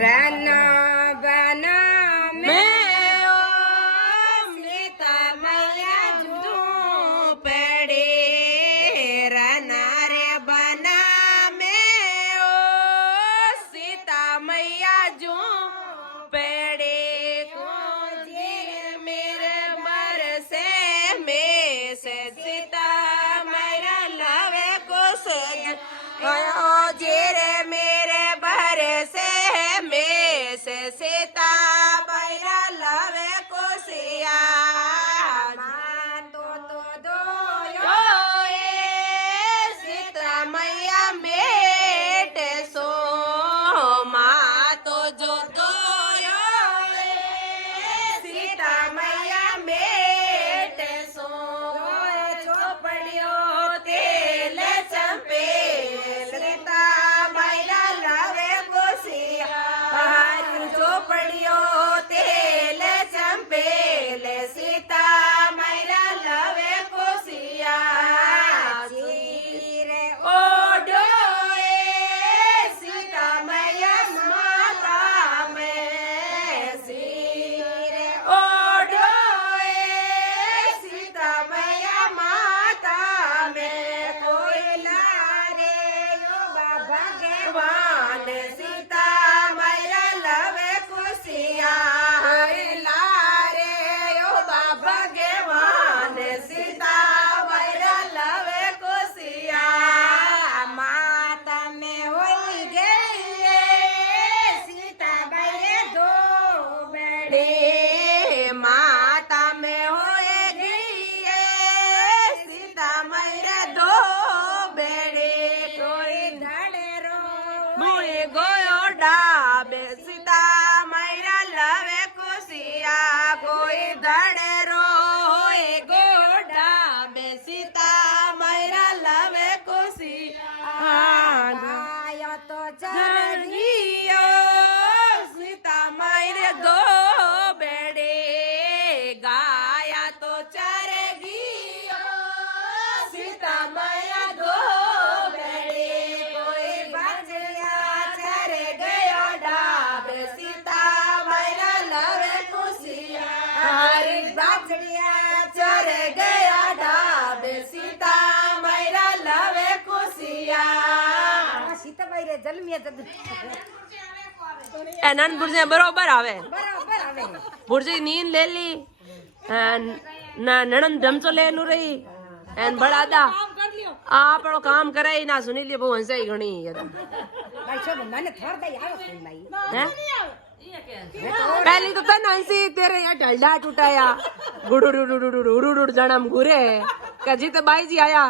run बन में ओ सीता मैया झोपड़े रना रे बना में ओ सीता मैया झोपड़े मेरे मर से में से सीता मैया लवे को से जेरे मेरे भर से में से सीता मैया लवे को सिया तो दो यो सीता मैया मेट सो माँ तो जो दो सीता मैया मेट सो चोपड़ियों तेल चंपेल सीता मैया लवे कुसिया चोपड़ियों तेल चंपेल सीता मैया लवे कुसिया ओडो सीता मैया माता में सिर ओडो सीता मैया माता में कोई लारे यो भगवान सीता मैया लवे कुसिया लारे यो भगवान सीता मैया लवे कुसिया माता में हो गई सीता मैया दो बेड़े माता में हो गई सीता मैया दो बेड़े कोई धड़े रो मुझे गोयो डाबे सीता मैया लवे कुसिया कोई धड़े रो गो डाबे सीता मैया लवे कुसिया गाया तो चढ़ियो सीता मैया दो बेड़े गाया तो चर गियो सीता मैया दो बेड़े कोई बजया चर गयो डाब सीता मैया लवे कुसिया हरी बजया चर गया डाब सीता मैया लवे कुसिया सीता मैया जन्मिया जद एनन बुरजे बरोबर आवे बुरजे नींद ले ली ना नणन डमचो ले नु रही एन बड़ादा आपनो काम करे ही ना सुनी लिए बहु हंसे ही घणी है भाई छोड़ मैंने थोड़ दे आयो सुन लाई हैं पहली तो तन हंसी तेरे या ढलडा टूटाया गुडुडुडुडुडुडुडुड जन्म गुरे कजी तो बाई जी आया